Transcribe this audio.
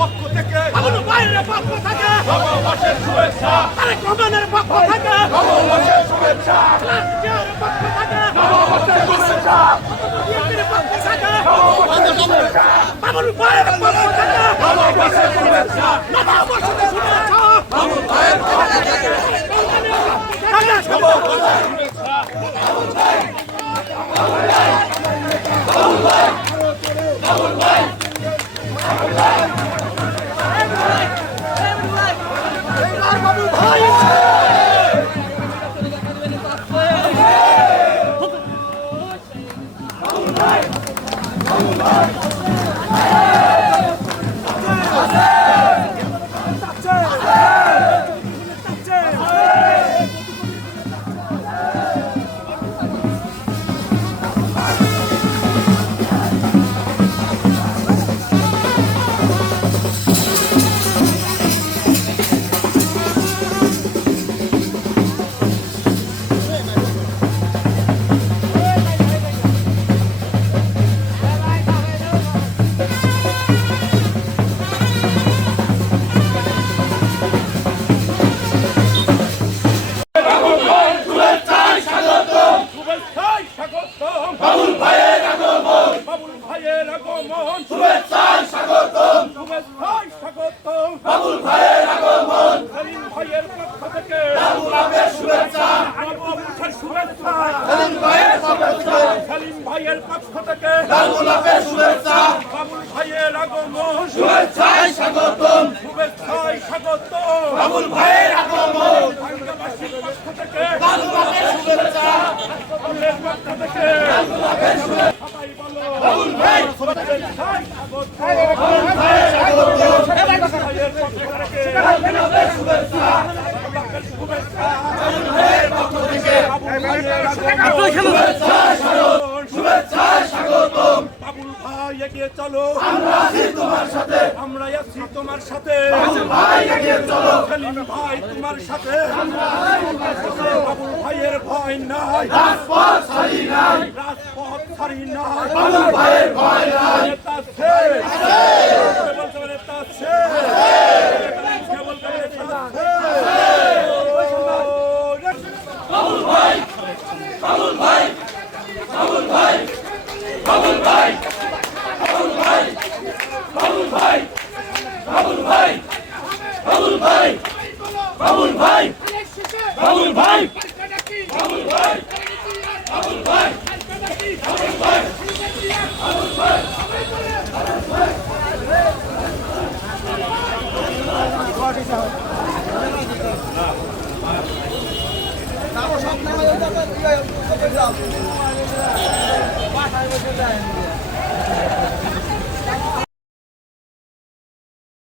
পক্ষ থেকে ভাইয়ের পক্ষ থেকে শুভেচ্ছা তারেক রহমানের পক্ষ থেকে শুভেচ্ছা পক্ষ থেকে নবাব পক্ষ থেকে বাবুলের শুভেচ্ছা। বাবুল ভাইয়ের আগমন। শুভেচ্ছায় স্বাগতম। শুভেচ্ছায় স্বাগতম। বাবুল ভাইয়ের আগমন। বাংলাবাসীর পক্ষ থেকে বাবুলের শুভেচ্ছা। বাবুলের পক্ষ থেকে সবাই বলো। বাবুল ভাই। শুভেচ্ছায় স্বাগতম। বাবুল ভাইয়ের আগমন ভাইয়ের পক্ষ থেকে বাবুলের শুভেচ্ছা বাবুলের শুভেচ্ছা বাবুল ভাইয়ের পক্ষ থেকে বাবুল ভাইয়ের আগমন শুভেচ্ছায় স্বাগতম বাবুল ভাই এগিয়ে চলো। আমরা আছি তোমার সাথে। আমরা আছি তোমার সাথে। ভাই এগিয়ে চলো। সেলিম ভাই তোমার সাথে। তোমার সাথে। বাবুল ভাইয়ের ভয় নাই। রাজপথ ছাড়ি নাই। রাজপথ ছাড়ি নাই। বাবুল ভাইয়ের ভয় নাই। নেতা আছে বাবুল ভাই। বাবুল ভাই। বাবুল ভাই। বাবুল ভাই। বাবুল ভাই। বসে যায়